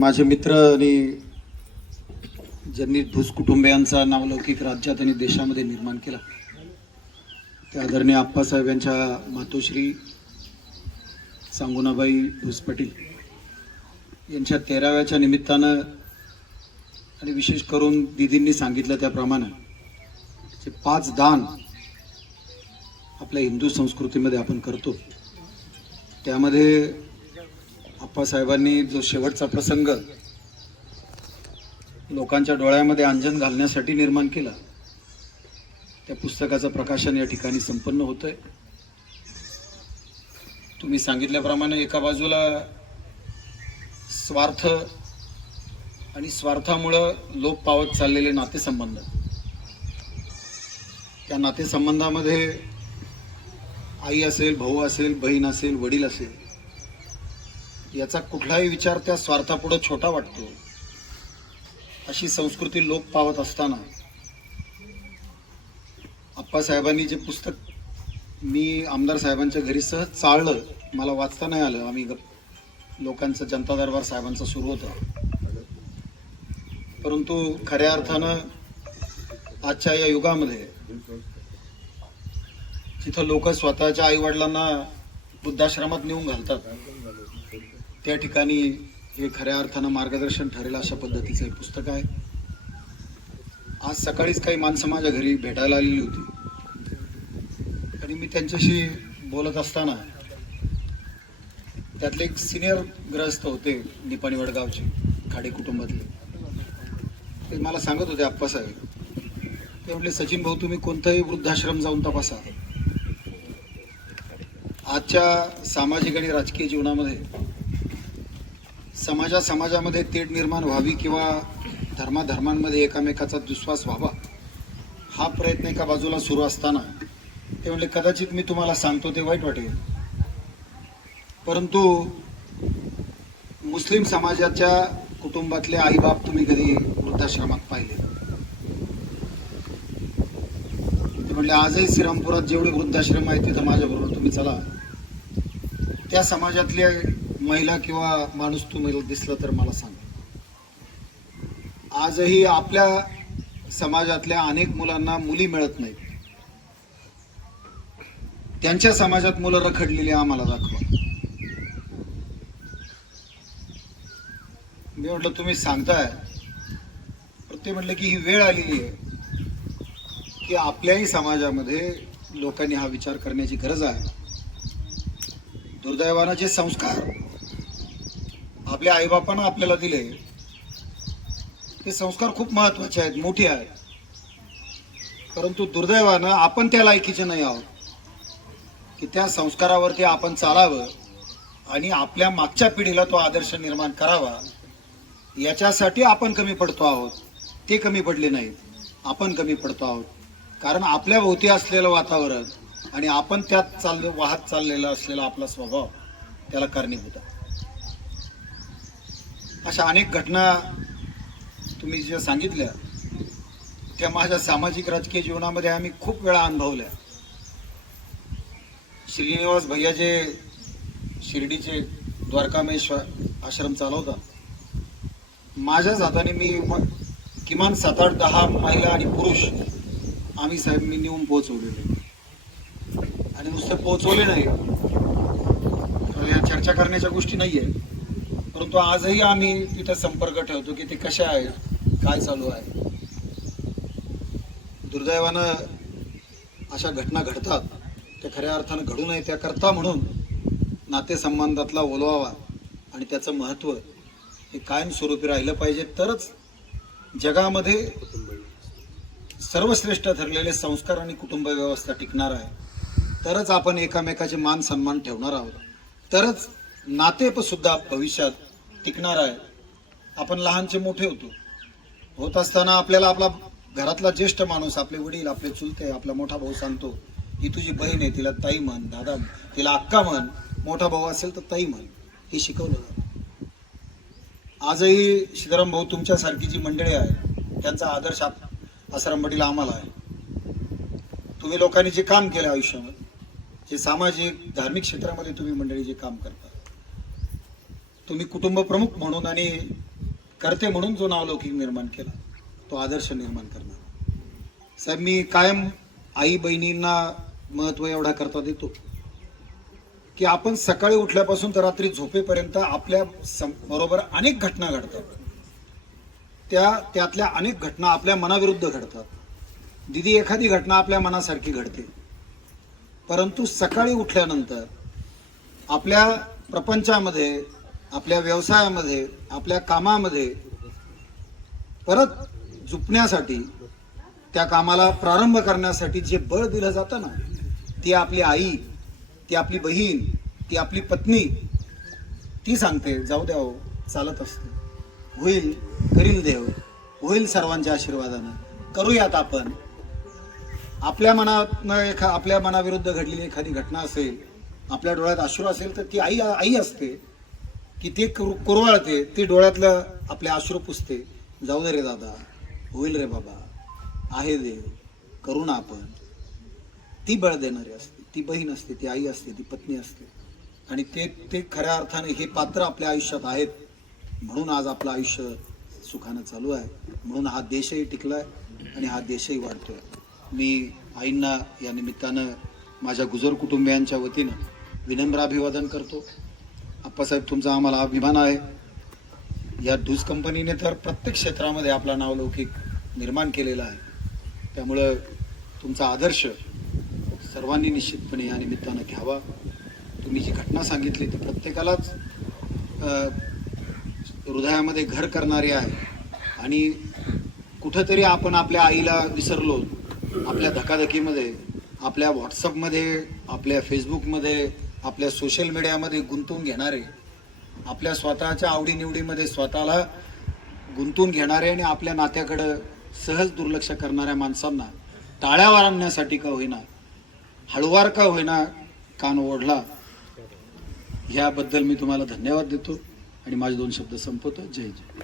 माझे मित्र आणि ज्यांनी भूस कुटुंबियांचा नावलौकिक राज्यात आणि देशामध्ये निर्माण केला ते आदरणीय आप्पासाहेब यांच्या मातोश्री सांगुणाबाई भूस पाटील यांच्या तेराव्याच्या निमित्तानं आणि विशेष करून दिदींनी सांगितलं त्याप्रमाणे जे पाच दान आपल्या हिंदू संस्कृतीमध्ये आपण करतो त्यामध्ये आप्पासाहेबांनी जो शेवटचा प्रसंग लोकांच्या डोळ्यामध्ये अंजन घालण्यासाठी निर्माण केला त्या पुस्तकाचं प्रकाशन या ठिकाणी संपन्न होतंय. तुम्ही सांगितल्याप्रमाणे एका बाजूला स्वार्थ आणि स्वार्थामुळं लोप पावत चाललेले नातेसंबंध. त्या नातेसंबंधामध्ये आई असेल भाऊ असेल बहीण असेल वडील असेल याचा कुठलाही विचार त्या स्वार्थापुढं छोटा वाटतो. अशी संस्कृती लोप पावत असताना आप्पासाहेबांनी जे पुस्तक मी आमदार साहेबांच्या घरी सहज चाळलं मला वाचता नाही आलं. आम्ही लोकांचं जनता दरबार साहेबांचं सुरू होतं. परंतु खऱ्या अर्थानं आजच्या या युगामध्ये तिथं लोक स्वतःच्या आईवडिलांना वृद्धाश्रमात नेऊन घालतात त्या ठिकाणी हे खऱ्या अर्थानं मार्गदर्शन ठरेल अशा पद्धतीचं हे पुस्तक आहे. आज सकाळीच काही माणसं माझ्या घरी भेटायला आलेली होती. आणि मी त्यांच्याशी बोलत असताना त्यातले एक सिनियर ग्रस्त होते निपाणी वडगावचे खाडे कुटुंबातले. ते मला सांगत होते आप्पासाहेब ते म्हटले सचिन भाऊ तुम्ही कोणताही वृद्धाश्रम जाऊन तपासा. आजच्या सामाजिक आणि राजकीय जीवनामध्ये समाजा समाजामध्ये तेढ निर्माण व्हावी किंवा धर्माधर्मांमध्ये एकामेकाचा दुस्वास व्हावा हा प्रयत्न एका बाजूला सुरू असताना ते म्हणले कदाचित मी तुम्हाला सांगतो ते वाईट वाटेल. परंतु मुस्लिम समाजाच्या कुटुंबातले आईबाप तुम्ही कधी वृद्धाश्रमात पाहिले? ते म्हणले आजही श्रीरामपुरात जेवढे वृद्धाश्रम आहेत तिथं माझ्याबरोबर तुम्ही चला. त्या समाजातल्या महिला किंवा माणूस तुम्हाला दिसला तर मला सांगा. आजही आपल्या समाजातल्या अनेक मुलांना मुली मिळत नाहीत. त्यांच्या समाजात मुलं रखडलेली आम्हाला दाखवा. मी म्हटलं तुम्ही सांगताय. ते म्हटलं की ही वेळ आलेली आहे की आपल्याही समाजामध्ये लोकांनी हा विचार करण्याची गरज आहे. दुर्दैवानं जे संस्कार आपल्या आईबापानं आपल्याला दिले. ते संस्कार खूप महत्त्वाचे आहेत मोठे आहेत. परंतु दुर्दैवानं आपण त्या लायकीचे नाही आहोत. की त्या संस्कारावरती आपण चालावं आणि आपल्या मागच्या पिढीला तो आदर्श निर्माण करावा याच्यासाठी आपण कमी पडतो आहोत. ते कमी पडले नाहीत आपण कमी पडतो आहोत. कारण आपल्या भोवती असलेलं वातावरण आणि आपण त्यात चाल वाहत चाललेला असलेला आपला स्वभाव त्याला कारणीभूत आहे. अशा अनेक घटना तुम्ही ज्या सांगितल्या त्या माझ्या सामाजिक राजकीय जीवनामध्ये आम्ही खूप वेळा अनुभवल्या. श्रीनिवास भैया जे शिर्डीचे द्वारकामेश्वर आश्रम चालवता माझ्याच हाताने मी किमान सात आठ दहा महिला आणि पुरुष आम्ही साहेब मी नेऊन पोहोचवलेले. आणि नुसते पोहोचवले नाही. या चर्चा करण्याच्या गोष्टी नाही आहे परंतु आजही आम्ही तिथं संपर्क ठेवतो की ते कशा आहेत काय चालू आहे. दुर्दैवानं अशा घटना घडतात. त्या खऱ्या अर्थानं घडू नये त्याकरता म्हणून नातेसंबंधातला ओलवावा आणि त्याचं महत्त्व हे कायमस्वरूपी राहिलं पाहिजे. तरच जगामध्ये सर्वश्रेष्ठ ठरलेले संस्कार आणि कुटुंब व्यवस्था टिकणार आहे. तरच आपण एकामेकाचे मान सन्मान ठेवणार आहोत. तरच नाते भविष्यात टिकणार आहे. आपण लहानचे मोठे होतो. होत असताना आपल्याला आपला घरातला ज्येष्ठ माणूस आपले वडील आपले चुलते आपला मोठा भाऊ सांगतो ही तुझी बहीण आहे तिला ताई म्हण दादा तिला अक्का म्हण मोठा भाऊ असेल तर ताई म्हण. हे शिकवलं आजही सीताराम भाऊ तुमच्यासारखी जी मंडळी आहे त्यांचा आदर्श आप- वडील आम्हाला आहे. तुम्ही लोकांनी जे काम केलं आयुष्यामध्ये जे सामाजिक धार्मिक क्षेत्रामध्ये तुम्ही मंडळी जे काम करता तुम्ही कुटुंब प्रमुख म्हणून आणि करते म्हणून जो नावलौकिक निर्माण केला तो आदर्श निर्माण करणार. साहेब मी कायम आई बहिणींना महत्त्व एवढा करता देतो की आपण सकाळी उठल्यापासून तर रात्री झोपेपर्यंत आपल्या सम- बरोबर अनेक घटना घडतात. त्या त्यातल्या अनेक घटना आपल्या मनाविरुद्ध घडतात. दिदी एखादी घटना आपल्या मनासारखी घडते. परंतु सकाळी उठल्यानंतर आपल्या प्रपंचामध्ये आपल्या व्यवसायामध्ये आपल्या कामामध्ये परत जुपण्यासाठी त्या कामाला प्रारंभ करण्यासाठी जे बळ दिलं जातं ना ती आपली आई ती आपली बहीण ती आपली पत्नी ती सांगते जाऊ द्या हो चालत असते. होईल करील देव. होईल सर्वांच्या आशीर्वादानं. करूयात आपण. आपल्या मनातनं एखा आपल्या मनाविरुद्ध घडलेली एखादी घटना असेल आपल्या डोळ्यात अश्रू असेल तर ती आई आई असते. की ते कुरवाळते ती डोळ्यातलं आपले अश्रू पुसते. जाऊ दे रे दादा होईल रे बाबा. आहे देव करू ना आपण. ती बळ देणारी असते ती बहीण असते ती आई असते ती पत्नी असते. आणि ते ते खऱ्या अर्थाने हे पात्र आपल्या आयुष्यात आहेत. म्हणून आज आपलं आयुष्य सुखानं चालू आहे. म्हणून हा देशही टिकला आहे आणि हा देशही वाढतोय. मी आईंना या निमित्तानं माझ्या गुजर कुटुंबियांच्या वतीनं विनम्र अभिवादन करतो. आप्पासाहेब तुमचा आम्हाला अभिमान आहे. या डूज कंपनीने तर प्रत्येक क्षेत्रामध्ये आपला नावलौकिक निर्माण केलेला आहे. त्यामुळं तुमचा आदर्श सर्वांनी निश्चितपणे या निमित्तानं घ्यावा. तुम्ही जी घटना सांगितली ती प्रत्येकालाच हृदयामध्ये घर करणारी आहे. आणि कुठंतरी आपण आपल्या आईला विसरलो आपल्या धकाधकीमध्ये आपल्या व्हॉट्सअपमध्ये आपल्या फेसबुकमध्ये आपल्या सोशल मीडियामध्ये गुंतवून घेणारे आपल्या स्वतःच्या आवडीनिवडीमध्ये स्वतःला गुंतून घेणारे आणि आपल्या नात्याकडं सहज दुर्लक्ष करणाऱ्या माणसांना टाळ्यावर आणण्यासाठी का होईना हळुवार का होईना कान ओढला ह्याबद्दल मी तुम्हाला धन्यवाद देतो आणि माझे दोन शब्द संपवतो. जय जय.